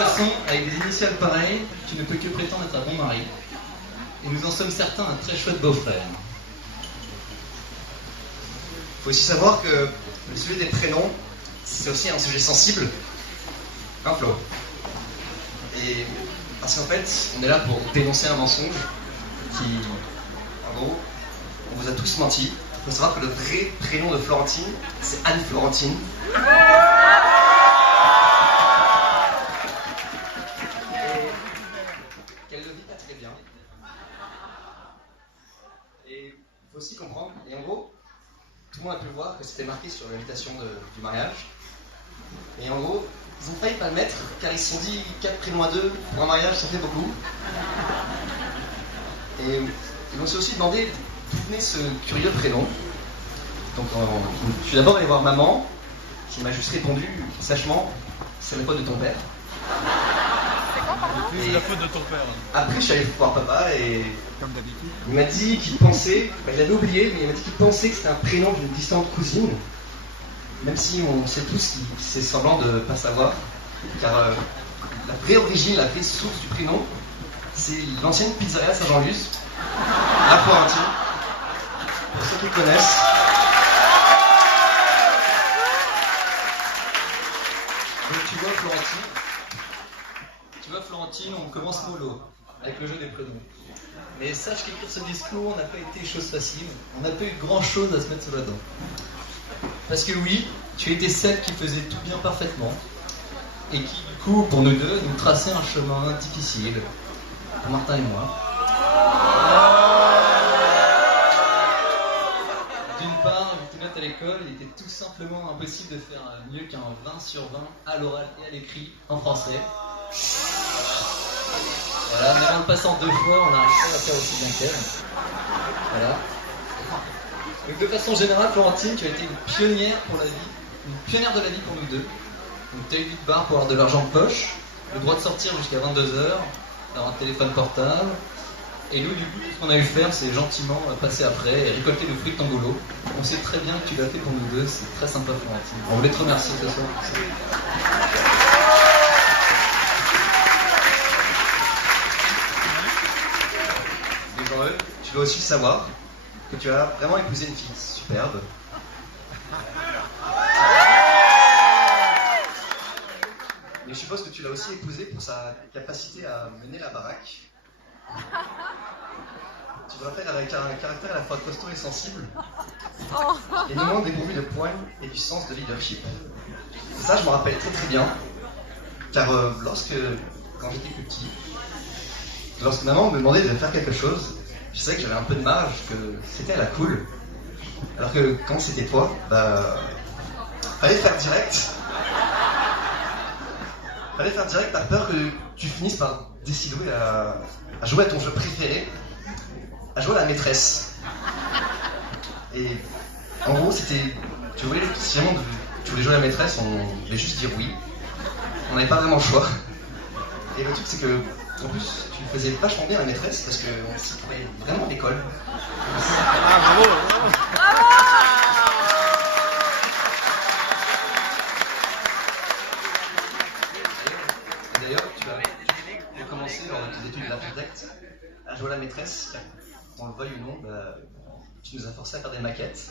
façon, avec des initiales pareilles, tu ne peux que prétendre être un bon mari. Et nous en sommes certains un très chouette beau-frère. Il faut aussi savoir que le sujet des prénoms, c'est aussi un sujet sensible. Hein, Flo? Et parce qu'en fait, on est là pour dénoncer un mensonge qui, en gros, on vous a tous menti. Il faut savoir que le vrai prénom de Florentine, c'est Anne-Florentine. Qu'elle le vit pas très bien. Et il faut aussi comprendre, et en gros, tout le monde a pu voir que c'était marqué sur l'invitation du mariage. Et en gros, ils ont failli pas le mettre, car ils se sont dit 4 prénoms à 2 pour un mariage, ça fait beaucoup. Et ils m'ont aussi demandé d'où venait ce curieux prénom. Donc je suis d'abord allé voir maman, qui m'a juste répondu sèchement, c'est la faute de ton père. C'est la faute de ton père. Après, je suis allé voir papa et Comme d'habitude. il m'a dit qu'il pensait, il l'avait oublié, mais il m'a dit qu'il pensait que c'était un prénom d'une distante cousine. Même si on sait tous qu'il fait semblant de ne pas savoir. Car la vraie origine, la vraie source du prénom, c'est l'ancienne pizzeria Saint-Jean-Luz, à Florentine. Pour ceux qui connaissent. Donc tu vois Florentine, on commence mollo, avec le jeu des prénoms. Mais sache qu'écrire ce discours n'a pas été chose facile, on n'a pas eu grand chose à se mettre sous la dent. Parce que oui, tu étais celle qui faisait tout bien parfaitement, et qui du coup, pour nous deux, nous traçait un chemin difficile, pour Martin et moi. D'une part, j'étais note à l'école, il était tout simplement impossible de faire mieux qu'un 20 sur 20 à l'oral et à l'écrit en français. Voilà, même en le passant 2 fois, on n'arrive pas à faire aussi bien qu'elle. Voilà. Donc de façon générale, Florentine, tu as été une pionnière pour la vie, une pionnière de la vie pour nous deux. Donc tu as eu 8 bars pour avoir de l'argent de poche, le droit de sortir jusqu'à 22h, avoir un téléphone portable. Et nous, du coup, tout ce qu'on a eu à faire, c'est gentiment passer après et récolter le fruit de ton boulot. On sait très bien que tu l'as fait pour nous deux, c'est très sympa, Florentine. On voulait te remercier ce soir. Mais genre, tu dois aussi savoir que tu as vraiment épousé une fille superbe. Mais je suppose que tu l'as aussi épousée pour sa capacité à mener la baraque. Tu te rappelles avec un caractère à la fois costaud et sensible, et néanmoins dépourvu de poigne et du sens de leadership. Et ça, je me rappelle très très bien, car quand j'étais plus petit, lorsque maman me demandait de faire quelque chose, je savais que j'avais un peu de marge, que c'était à la cool. Alors que quand c'était toi, fallait faire direct. Fallait faire direct, t'as peur que tu finisses par décider à jouer à ton jeu préféré, à jouer à la maîtresse. Et en gros, c'était. Si vraiment tu voulais jouer à la maîtresse, on devait juste dire oui. On n'avait pas vraiment le choix. Et le truc, c'est que, en plus, tu faisais vachement bien la maîtresse parce qu'on s'y trouvait vraiment à l'école. Ah, bravo, bravo. D'ailleurs, tu as commencé lors de tes études d'architecte à jouer à la maîtresse, car, qu'on le veuille ou non, tu nous as forcé à faire des maquettes.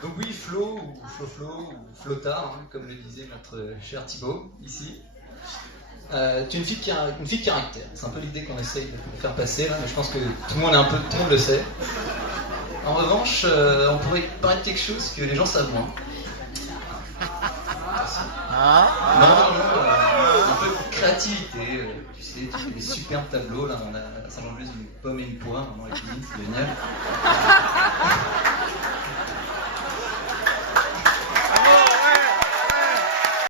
Donc oui, Flo, ou Flo, ou Flotard, hein, comme le disait notre cher Thibaut, ici. Tu es une fille de caractère. C'est un peu l'idée qu'on essaye de faire passer là, mais je pense que tout le monde le sait. En revanche, on pourrait parler de quelque chose que les gens savent moins. Non, un peu de créativité. Tu sais, tu fais des superbes tableaux. Là, on a à Saint-Jean-Luz une pomme et une poire. Vraiment, les cuisines, c'est génial.